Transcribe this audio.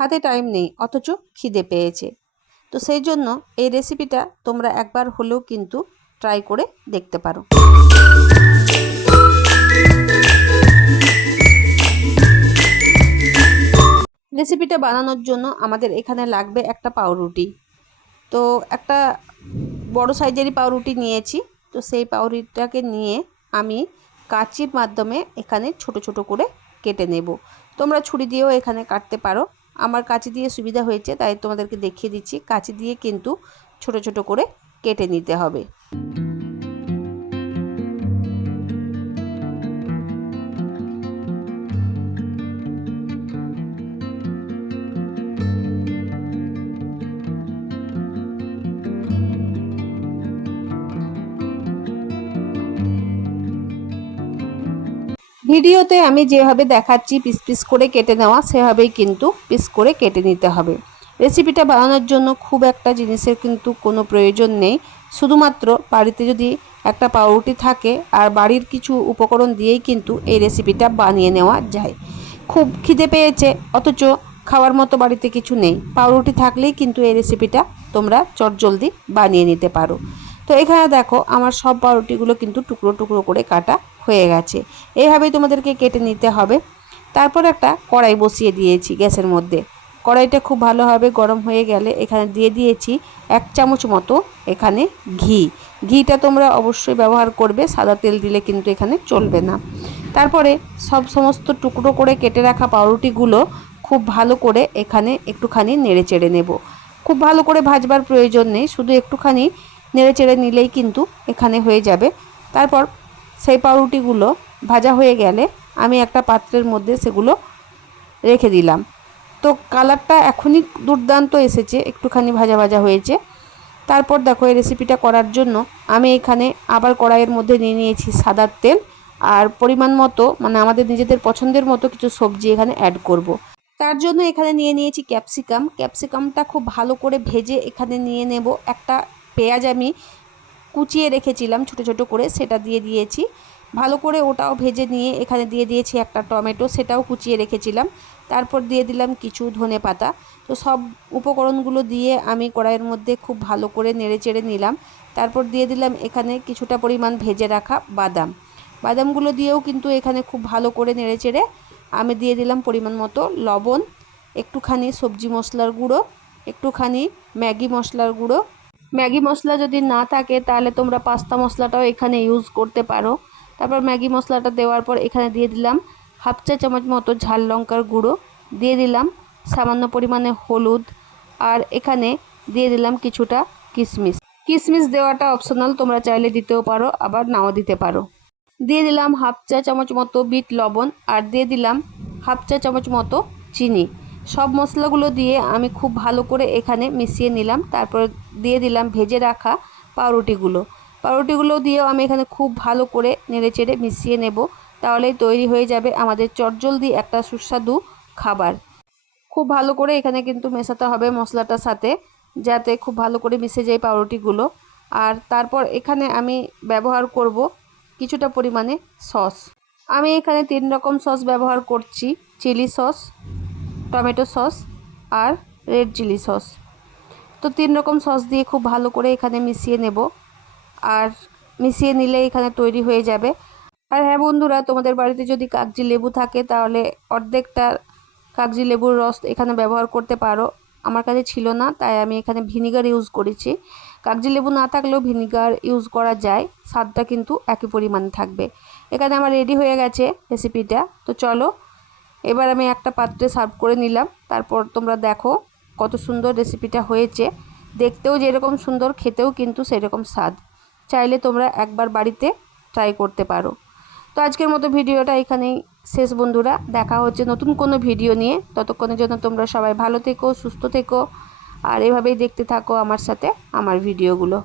হাতে টাইম নেই অথচ খিদে পেয়েছে। তো সেই জন্য এই রেসিপিটা তোমরা একবার হলেও কিন্তু ট্রাই করে দেখতে পারো। রেসিপিটা বানানোর জন্য আমাদের এখানে লাগবে একটা পাউরুটি। তো একটা বড় সাইজেরই পাউরুটি নিয়েছি। তো সেই পাউরুটিটাকে নিয়ে আমি কাঁচির মাধ্যমে এখানে ছোট ছোট করে কেটে নেব। তোমরা ছুরি দিয়েও এখানে কাটতে পারো, আমার কাঁচি দিয়ে সুবিধা হয়েছে তাই তোমাদেরকে দেখিয়ে দিচ্ছি। কাঁচি দিয়ে কিন্তু ছোট ছোট করে কেটে নিতে হবে। ভিডিওতে আমি যেভাবে দেখাচ্ছি পিস পিস করে কেটে নেওয়া, সেভাবেই কিন্তু পিস করে কেটে নিতে হবে। রেসিপিটা বানানোর জন্য খুব একটা জিনিসের কিন্তু কোনো প্রয়োজন নেই, শুধুমাত্র বাড়িতে যদি একটা পাউরুটি থাকে আর বাড়ির কিছু উপকরণ দিয়েই কিন্তু এই রেসিপিটা বানিয়ে নেওয়া যায়। খুব খিদে পেয়েছে অথচ খাওয়ার মতো বাড়িতে কিছু নেই, পাউরুটি থাকলেই কিন্তু এই রেসিপিটা তোমরা চটজলদি বানিয়ে নিতে পারো। তো এখানে দেখো আমার সব পাউরুটিগুলো কিন্তু টুকরো টুকরো করে কাটা হয়ে গেছে। এইভাবেই তোমাদেরকে কেটে নিতে হবে। তারপর একটা কড়াই বসিয়ে দিয়েছি গ্যাসের মধ্যে। কড়াইটা খুব ভালোভাবে গরম হয়ে গেলে এখানে দিয়ে দিয়েছি 1 চামচ মতো এখানে ঘি। ঘিটা তোমরা অবশ্যই ব্যবহার করবে, সাদা তেল দিলে কিন্তু এখানে চলবে না। তারপরে সমস্ত টুকরো করে কেটে রাখা পাউরুটিগুলো খুব ভালো করে এখানে একটুখানি নেড়ে চেড়ে নেব। খুব ভালো করে ভাজবার প্রয়োজন নেই, শুধু একটুখানি নেড়ে চেড়ে নিলেই কিন্তু এখানে হয়ে যাবে। তারপর সেই পাউরুটিগুলো ভাজা হয়ে গেলে আমি একটা পাত্রের মধ্যে সেগুলো রেখে দিলাম। তো কালারটা এখনই দুর্দান্ত এসেছে, একটুখানি ভাজা ভাজা হয়েছে। তারপর দেখো এই রেসিপিটা করার জন্য আমি এখানে আবার কড়াইয়ের মধ্যে নিয়ে নিয়েছি সাদার তেল, আর পরিমাণ মতো মানে আমাদের নিজেদের পছন্দের মতো কিছু সবজি এখানে অ্যাড করব। তার জন্য এখানে নিয়ে নিয়েছি ক্যাপসিকাম। ক্যাপসিকামটা খুব ভালো করে ভেজে এখানে নিয়ে নেব। একটা পেঁয়াজ আমি কুচিয়ে রেখেছিলাম ছোট ছোট করে, সেটা দিয়ে দিয়েছি। ভালো করে ওটাও ভেজে নিয়ে এখানে দিয়ে দিয়েছি একটা টমেটো, সেটাও কুচিয়ে রেখেছিলাম। তারপর দিয়ে দিলাম কিছু ধনেপাতা। তো সব উপকরণগুলো দিয়ে আমি কড়াইয়ের মধ্যে খুব ভালো করে নেড়ে চেড়ে নিলাম। তারপর দিয়ে দিলাম এখানে কিছুটা পরিমাণ ভেজে রাখা বাদাম। বাদামগুলো দিয়েও কিন্তু এখানে খুব ভালো করে নেড়ে চেড়ে আমি দিয়ে দিলাম পরিমাণ মতো লবণ, একটুখানি সবজি মশলার গুঁড়ো, একটুখানি ম্যাগি মশলার গুঁড়ো। ম্যাগি মশলা যদি না থাকে তাহলে তোমরা পাস্তা মশলাটাও এখানে ইউজ করতে পারো। তারপর ম্যাগি মশলাটা দেওয়ার পর এখানে দিয়ে দিলাম 1/2 চা চামচ মতো ঝাল লঙ্কার গুঁড়ো, দিয়ে দিলাম সামান্য পরিমাণে হলুদ, আর এখানে দিয়ে দিলাম কিছুটা কিশমিশ। কিশমিশ দেওয়াটা অপশনাল, তোমরা চাইলে দিতেও পারো আবার নাও দিতে পারো। দিয়ে দিলাম 1/2 চা চামচ মতো বিট লবণ, আর দিয়ে দিলাম 1/2 চা চামচ মতো চিনি। সব মশলাগুলো দিয়ে আমি খুব ভালো করে এখানে মিশিয়ে নিলাম। তারপর দিয়ে দিলাম ভেজে রাখা পাউরুটিগুলো দিয়েও আমি এখানে খুব ভালো করে নেড়ে চেড়ে মিশিয়ে নেব। তাহলেই তৈরি হয়ে যাবে আমাদের চটজলদি একটা সুস্বাদু খাবার। খুব ভালো করে এখানে কিন্তু মেশাতে হবে মশলাটার সাথে, যাতে খুব ভালো করে মিশে যায় পাউরুটিগুলো। আর তারপর এখানে আমি ব্যবহার করব কিছুটা পরিমাণে সস। আমি এখানে 3 রকম সস ব্যবহার করছি, চিলি সস, টমেটো সস আর রেড চিলি সস। তো 3 রকম সস দিয়ে খুব ভালো করে এখানে মিশিয়ে নেব, আর মিশিয়ে নিলে এখানে তৈরি হয়ে যাবে। আর হ্যাঁ বন্ধুরা, তোমাদের বাড়িতে যদি কাগজি লেবু থাকে তাহলে অর্ধেকটা কাগজি লেবুর রস এখানে ব্যবহার করতে পারো। আমার কাছে ছিল না তাই আমি এখানে ভিনিগার ইউজ করেছি। কাগজি লেবু না থাকলেও ভিনিগার ইউজ করা যায়, স্বাদটা কিন্তু একই পরিমাণে থাকবে। এখানে আমার রেডি হয়ে গেছে রেসিপিটা। তো চলো এবার আমি একটা পাত্রে সার্ভ করে নিলাম। তারপর তোমরা দেখো কত সুন্দর রেসিপিটা হয়েছে, দেখতেও যেরকম সুন্দর খেতেও কিন্তু সেরকম স্বাদ। চাইলে তোমরা একবার বাড়িতে ট্রাই করতে পারো। তো আজকের মতো ভিডিওটা এখানেই শেষ বন্ধুরা, দেখা হচ্ছে নতুন কোনো ভিডিও নিয়ে। ততক্ষণের জন্য তোমরা সবাই ভালো থেকো, সুস্থ থেকো, আর এভাবেই দেখতে থাকো আমার সাথে আমার ভিডিওগুলো।